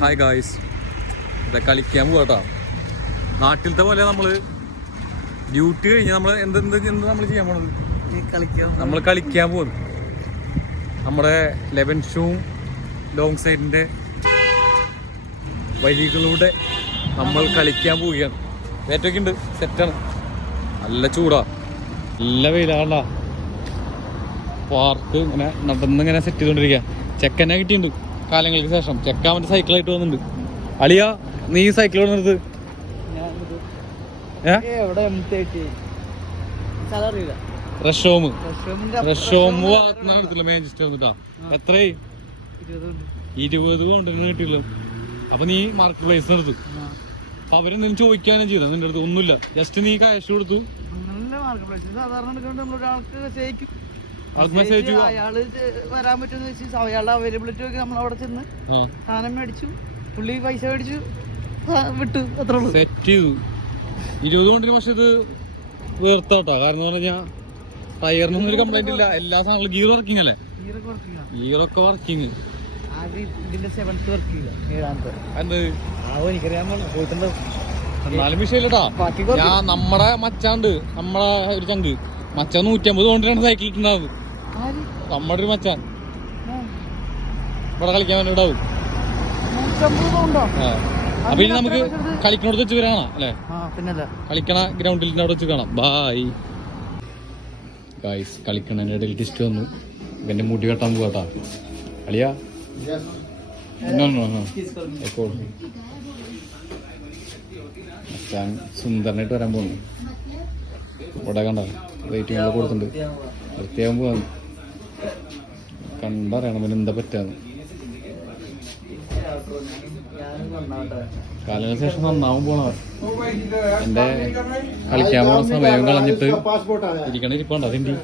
Hi guys, ഇവിടെ കളിക്കാൻ പോവാട്ടോ. നാട്ടിലത്തെ പോലെ നമ്മള് ഡ്യൂട്ടി കഴിഞ്ഞ് നമ്മൾ എന്ത് നമ്മൾ ചെയ്യാൻ പോണത്, നമ്മൾ കളിക്കാൻ പോകുന്നു. നമ്മുടെ 11 ഷൂം ലോങ് സൈഡിന്റെ വഴികളിലൂടെ നമ്മൾ കളിക്കാൻ പോവുകയാണ്. ഏറ്റൊക്കെ ഉണ്ട്, സെറ്റാണ്. നല്ല ചൂടാ, നല്ല വെയിലാണല്ലോ. പാർക്ക് ഇങ്ങനെ നടന്നിങ്ങനെ സെറ്റ് ചെയ്തോണ്ടിരിക്കുക. ചെക്കനെ കിട്ടിയിട്ടുണ്ട് കാലങ്ങൾക്ക് ശേഷം. ചെക്കാൻ അവൻ്റെ സൈക്കിളായിട്ട് വന്നിട്ടുണ്ട്. അളിയ, നീ സൈക്കിൾ വന്നിട്ട് മാഞ്ചസ്റ്റർ വന്നിട്ടാ. എത്രയായി? 20 കൊണ്ടെന്ന് കിട്ടിയല്ലോ. അപ്പൊ നീ മാർക്ക് പ്ലേസ് നിർത്തും. അപ്പൊ അവരെന്തെങ്കിലും ചോദിക്കാനും ചെയ്താ നിന്റെ അടുത്ത്? ഒന്നുമില്ല, ജസ്റ്റ് നീ ക്യാഷ് കൊടുത്തു. അയാള് വരാൻ പറ്റുമെന്ന് വെച്ച് അയാളുടെ അവൈലബിലിറ്റി നോക്കി നമ്മൾ അവിടെ ചെന്ന് സാധനം മേടിച്ചു, പുള്ളി പൈസ മേടിച്ചു, വിട്ടു. അത്ര സെറ്റ് ചെയ്തു. 20 കൊണ്ടിന്. പക്ഷെ ഇത് വേർത്തോട്ടോ. കാരണം എന്ന് പറഞ്ഞാൽ ടയറിനൊന്നും ഒരു കംപ്ലൈന്റ് ഇല്ല. എല്ലാ സാധനങ്ങളും ഗിയർ വർക്കിംഗ് അല്ലേ? ഗിയറൊക്കെ വർക്കിംഗ്. എന്നാലും വിഷയമില്ലട്ടാ. ഞാൻ നമ്മുടെ മച്ചാണ്ട്, നമ്മളെ ഒരു ചങ്ക് മച്ചാൻ 150 കൊണ്ടിനാണ് സൈക്കിൾ ഇട്ടുണ്ടാവുന്നത്. നമ്മുടെ ഒരു മച്ചാൻ ഇവിടെ കളിക്കാൻ വേണ്ടി ഇടാവും. അപ്പൊ ഇനി നമുക്ക് കളിക്കണോടത്ത് വെച്ച് വരാണോ അല്ലേ? കളിക്കണ ഗ്രൗണ്ടിൽ അവിടെ വെച്ച് കാണാം. Bye guys. കളിക്കണതിന്റെ ഇടയിൽ ടിസ്റ്റ് വന്നു. ഇവന്റെ മുടി വെട്ടാൻ പോകട്ടാ. അളിയാ മച്ചാൻ സുന്ദരനായിട്ട് വരാൻ പോകുന്നു. ഇവിടെ കണ്ട റേറ്റിംഗ് ഒക്കെ കൊടുത്തിട്ടുണ്ട്. വൃത്തിയാകാൻ പോവാന്ന് കണ്ടറിയണം പിന്നെ എന്താ പറ്റാന്ന്. കാലങ്ങൾക്ക് ശേഷം നന്നാവും പോണ. എന്റെ കളിക്കാൻ പോണ സമയം കളഞ്ഞിട്ട് ഇരിക്കണ ഇരിപ്പുണ്ട്. അതെന്തി